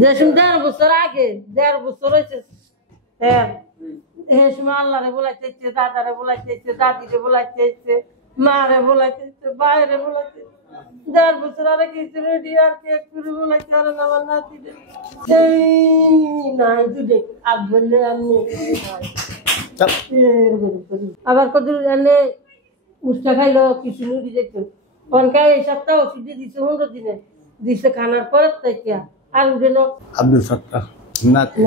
দেড় 1.5 বছর আগে 1.5 বছর হয়েছে। হ্যাঁ এই সময় আল্লাহরে বলাইতে দাদারে বলাইতে দাদিরে বলাইতে মারে বলাইতে বাইরে বলাইতে 1.5 বছর আগে কিছু রেডি আর কে একটু বলাইতে আর আমার নাতি নাই দুধে আগ বললে আমি আবার কত এনে উষ্টা খাইলো কিছু নুড়ি যেত অনকায় এই সপ্তাহ ওষুধ দিছে 15 দিনে দিছে খানার পরে থেকে আর উঠেন আব্দুল সত্তার নাতি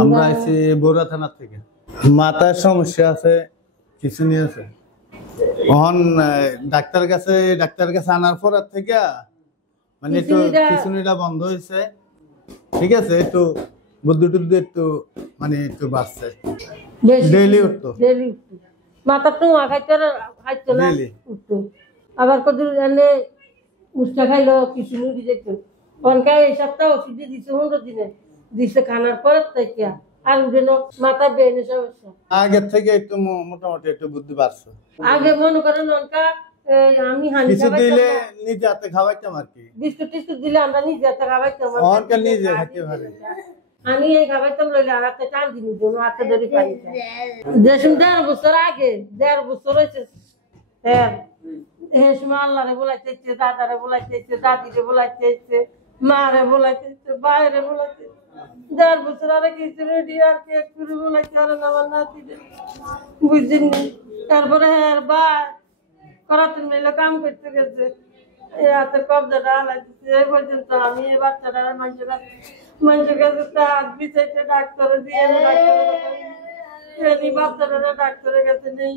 আমরা আইছি বগুড়া থানা থেকে মাথার সমস্যা আছে কিছু নিয়ে আছে এখন ডাক্তার কাছে আনার পর থেকে মানে একটু খিচুনিটা বন্ধ হয়েছে ঠিক আছে একটু বুদ্ধি টুদ্ধি একটু মানে একটু বাড়ছে ডেইলি উঠতো মাথা তো খাইতো না উঠতো আবার কত এনে উষ্টা খাইলো কিছু নুড়ি যেত অনকায় এই সপ্তাহ ওষুধ দিছে 15 দিনে দিছে খানার পরে থেকে আর উঠেন মাথা বেনে সমস্যা আগের থেকে একটু মোটামুটি একটু বুদ্ধি বাড়ছে আগে মনে করেন অনকা আমি হানি কিছু দিলে নিজে হাতে খাওয়াইতাম আর কি বিস্কুট টিস্কুট দিলে আমরা নিজে হাতে খাওয়াইতাম অনকা নিজে খাইতে পারে আমি এই খাওয়াইতাম লইলে আর হাতে টান দিনি জন্য হাতে ধরে পাই দেড় 1.5 বছর আগে 1.5 বছর হয়েছে। হ্যাঁ এই সময় আল্লাহরে বলাইতে দাদারে বলাইতে দাদিরে বলাইতে মারে বলাইতে বাইরে বলাইতে 1.5 বছর আগে কিছু রেডি আর কে একটু বলাইতে আর আমার নাতি বুঝিনি তারপরে হ্যাঁ বা করাতে মিলে কাম করতে গেছে এই হাতের কবজাটা হালাইতেছে এই পর্যন্ত আমি এই বাচ্চাটা মানুষের কাছে হাত বিছাইতে ডাক্তার দিয়ে বাচ্চাটা ডাক্তারের কাছে নেই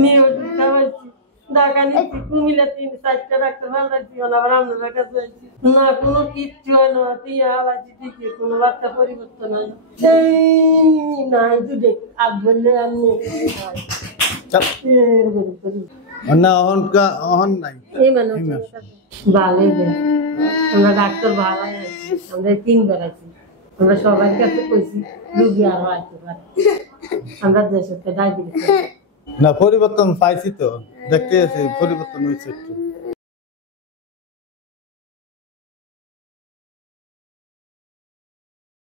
নিয়ে ওষুধ খাওয়াইছি ঢাকা নিচ্ছি কুমিল্লা 3-4টা ডাক্তার ভালাইছি আবার আপনার কাছে আইছি না কোনো কিচ্ছু হয় না টিয়া হালাইছি ঠিকই কোনো বাচ্চা পরিবর্তন হয় নাই দুধে আগ বললে আমি না অহন নাই এই মানুষ ভালোই দেয় আমরা ডাক্তার ভালাই আছি আমরা 3বার আছি আমরা সবার কাছে কইছি রুগী আরো আসতে পারে আমরা দেশের ডায়াবেটিস না পরিবর্তন পাইছি তো দেখতে আছি পরিবর্তন হয়েছে একটু